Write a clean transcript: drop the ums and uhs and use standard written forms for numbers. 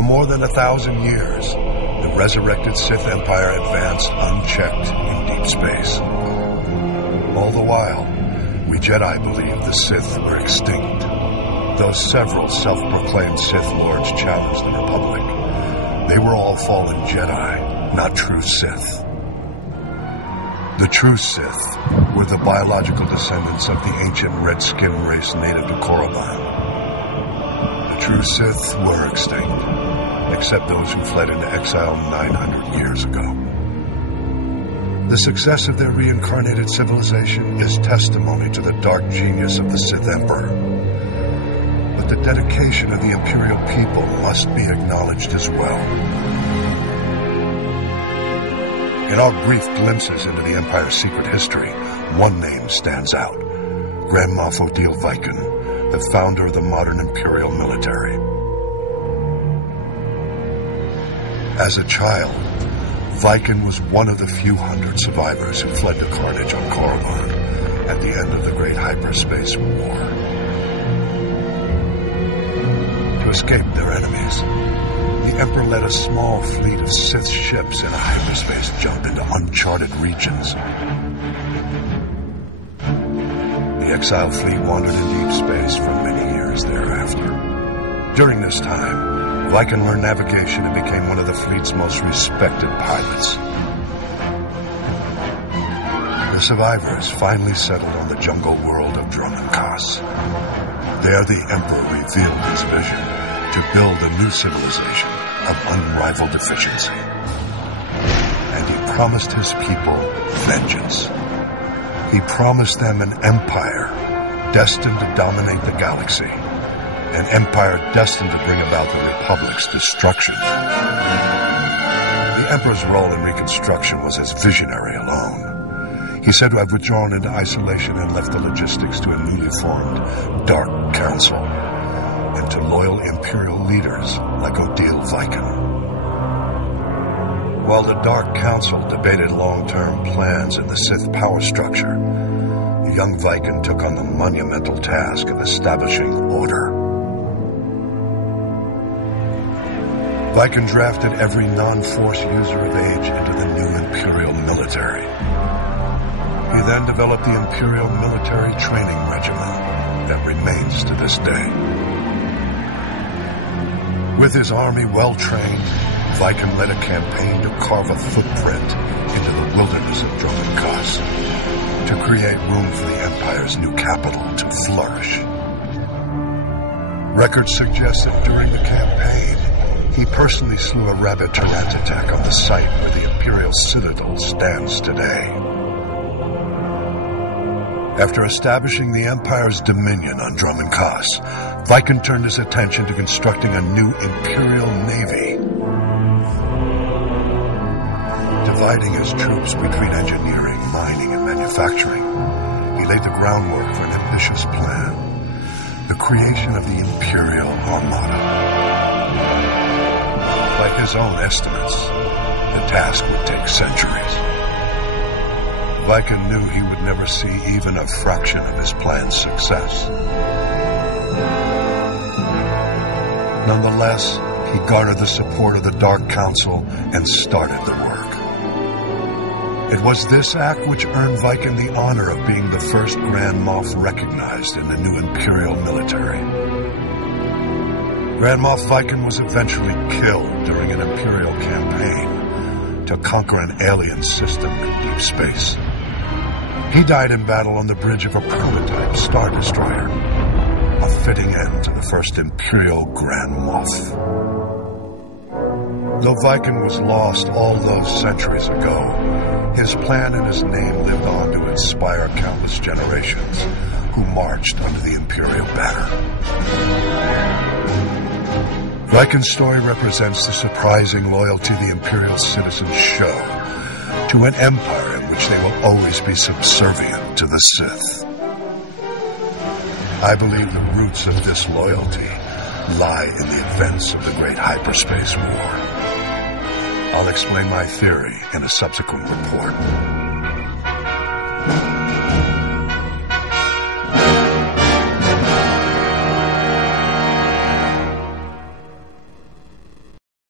For more than 1,000 years, the resurrected Sith Empire advanced unchecked in deep space. All the while, we Jedi believed the Sith were extinct. Though several self-proclaimed Sith Lords challenged the Republic, they were all fallen Jedi, not true Sith. The true Sith were the biological descendants of the ancient red-skinned race native to Korriban. The true Sith were extinct, except those who fled into exile 900 years ago. The success of their reincarnated civilization is testimony to the dark genius of the Sith Emperor. But the dedication of the Imperial people must be acknowledged as well. In our brief glimpses into the Empire's secret history, one name stands out: Grand Moff Odile Viken, the founder of the modern Imperial military. As a child, Viken was one of the few hundred survivors who fled the carnage on Korriban at the end of the Great Hyperspace War. To escape their enemies, the Emperor led a small fleet of Sith ships in a hyperspace jump into uncharted regions. The exiled fleet wandered in deep space for many years thereafter. During this time, Viken learned navigation and became one of the fleet's most respected pilots. The survivors finally settled on the jungle world of Dromund-Kaas. There the Emperor revealed his vision to build a new civilization of unrivaled efficiency. And he promised his people vengeance. He promised them an empire destined to dominate the galaxy, an empire destined to bring about the Republic's destruction. The Emperor's role in Reconstruction was as visionary alone. He said to have withdrawn into isolation and left the logistics to a newly formed Dark Council and to loyal Imperial leaders like Odile Viken. While the Dark Council debated long-term plans in the Sith power structure, the young Viken took on the monumental task of establishing order. Viken drafted every non-Force user of age into the new Imperial military. He then developed the Imperial Military Training Regimen that remains to this day. With his army well-trained, Viken led a campaign to carve a footprint into the wilderness of Dromund-Kaas, to create room for the Empire's new capital to flourish. Records suggest that during the campaign, he personally slew a rabid Tarantatak on the site where the Imperial Citadel stands today. After establishing the Empire's dominion on Dromund-Kaas, Viken turned his attention to constructing a new Imperial Navy. Dividing his troops between engineering, mining, and manufacturing, he laid the groundwork for an ambitious plan: the creation of the Imperial Armada. By his own estimates, the task would take centuries. Viken knew he would never see even a fraction of his plan's success. Nonetheless, he garnered the support of the Dark Council and started the work. It was this act which earned Viken the honor of being the first Grand Moff recognized in the new Imperial military. Grand Moff Viken was eventually killed during an Imperial campaign to conquer an alien system in deep space. He died in battle on the bridge of a prototype Star Destroyer, a fitting end to the first Imperial Grand Moff. Though Viken was lost all those centuries ago, his plan and his name lived on to inspire countless generations who marched under the Imperial banner. Viken's story represents the surprising loyalty the Imperial citizens show to an empire in which they will always be subservient to the Sith. I believe the roots of this loyalty lie in the events of the Great Hyperspace War. I'll explain my theory in a subsequent report.